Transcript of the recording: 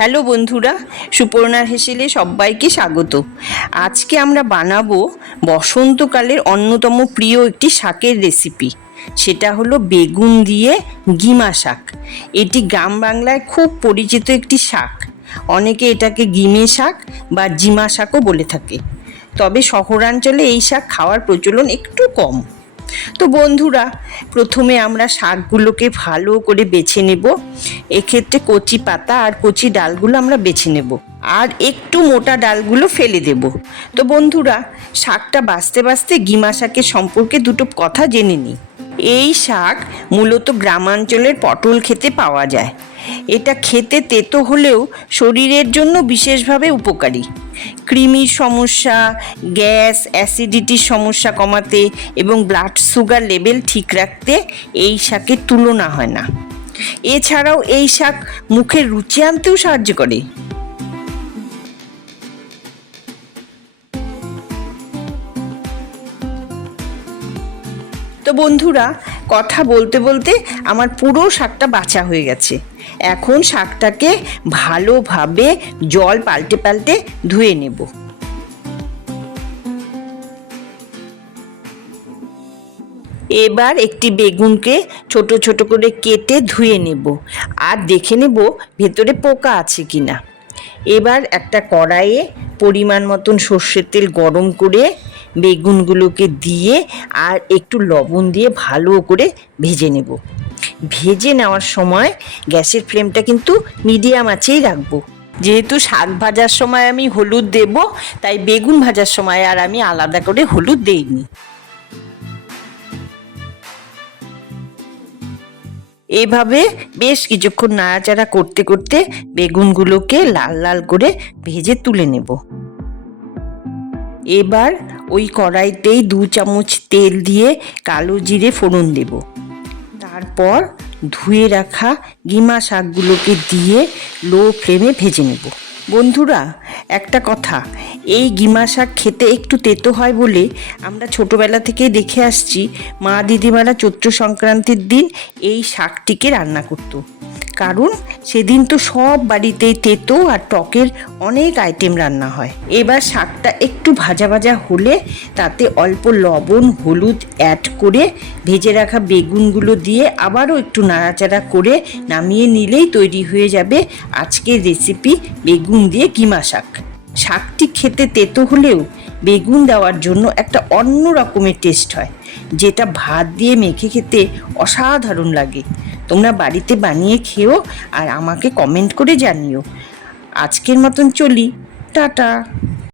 Hello বন্ধুরা সুপর্ণার হেসেলে সবাইকে স্বাগত। আজকে আমরা বানাবো বসন্তকালের অন্যতম প্রিয় একটি শাকের রেসিপি সেটা হলো বেগুন দিয়ে গিমা শাক। এটি গ্রাম বাংলায় খুব পরিচিত একটি শাক। অনেকে এটাকে গিমে শাক বা জিমা শাকও বলে থাকে। তবে শহরাঞ্চলে এই শাক খাওয়ার প্রচলন একটু কম। তো বন্ধুরা প্রথমে আমরা শাকগুলোকে ভালো করে বেছে নেব। এক্ষেত্রে কচি পাতা আর কচি ডালগুলো আমরা বেছে নেব। আর একটু মোটা ডালগুলো ফেলে দেব। তো বন্ধুরা, শাকটা বাঁচতে বাঁচতে গিমা শাকের সম্পর্কে দুটো কথা জেনে নিই। এই শাক মূলত গ্রামাঞ্চলের পটল খেতে পাওয়া যায়। এটা খেতে তেতো হলেও শরীরের জন্য বিশেষভাবে উপকারী। কৃমির সমস্যা, গ্যাস, অ্যাসিডিটির সমস্যা কমাতে এবং ব্লাড সুগার লেভেল ঠিক রাখতে এই শাকের তুলনা হয় না। এছাড়াও এই শাক মুখের রুচি আনতেও সাহায্য করে। তো বন্ধুরা কথা বলতে বলতে আমার পুরো শাকটা বাছা হয়ে গেছে। এখন শাকটাকে ভালোভাবে জল পাল্টে পাল্টে ধুয়ে নেব। এবার একটি বেগুনকে ছোট ছোট করে কেটে ধুয়ে নেব। আর দেখে নেব ভেতরে পোকা আছে কিনা। এবার একটা কড়াইয়ে পরিমাণ মতন সর্ষের তেল গরম করে বেগুনগুলোকে দিয়ে আর একটু লবণ দিয়ে ভালো করে ভেজে নেব। ভেজে নেওয়ার সময় গ্যাসের ফ্লেমটা কিন্তু মিডিয়াম আছেই রাখব। যেহেতু শাক ভাজার সময় আমি হলুদ দেব, তাই বেগুন ভাজার সময় আর আমি আলাদা করে হলুদ দেইনি। এভাবে বেশ কিছুক্ষণ নাড়াচাড়া করতে করতে বেগুনগুলোকে লাল লাল করে ভেজে তুলে নেব। এবার ওই কড়াইতেই দু চামচ তেল দিয়ে কালো জিরে ফোড়ন দেব। তারপর ধুয়ে রাখা গিমা শাকগুলোকে দিয়ে লো ফ্লেমে ভেজে নেব। বন্ধুরা, একটা কথা, এই গিমা শাক খেতে একটু তেতো হয় বলে আমরা ছোটোবেলা থেকে দেখে আসছি মা দিদিমারা চৈত্র সংক্রান্তির দিন এই শাকটিকে রান্না করতো। কারণ সেদিন তো সব বাড়িতেই তেতো আর টকের অনেক আইটেম রান্না হয়। এবার শাকটা একটু ভাজা ভাজা হলে তাতে অল্প লবণ, হলুদ অ্যাড করে ভেজে রাখা বেগুনগুলো দিয়ে আবারও একটু নাড়াচাড়া করে নামিয়ে নিলেই তৈরি হয়ে যাবে আজকের রেসিপি বেগুন দিয়ে কিমা শাক। শাকটি খেতে তেতো হলেও বেগুন দেওয়ার জন্য একটা অন্য রকমের টেস্ট হয়, যেটা ভাত দিয়ে মেখে খেতে অসাধারণ লাগে। তোমরা বাড়িতে বানিয়ে খেও আর আমাকে কমেন্ট করে জানিও। আজকের মতন চলি, টাটা।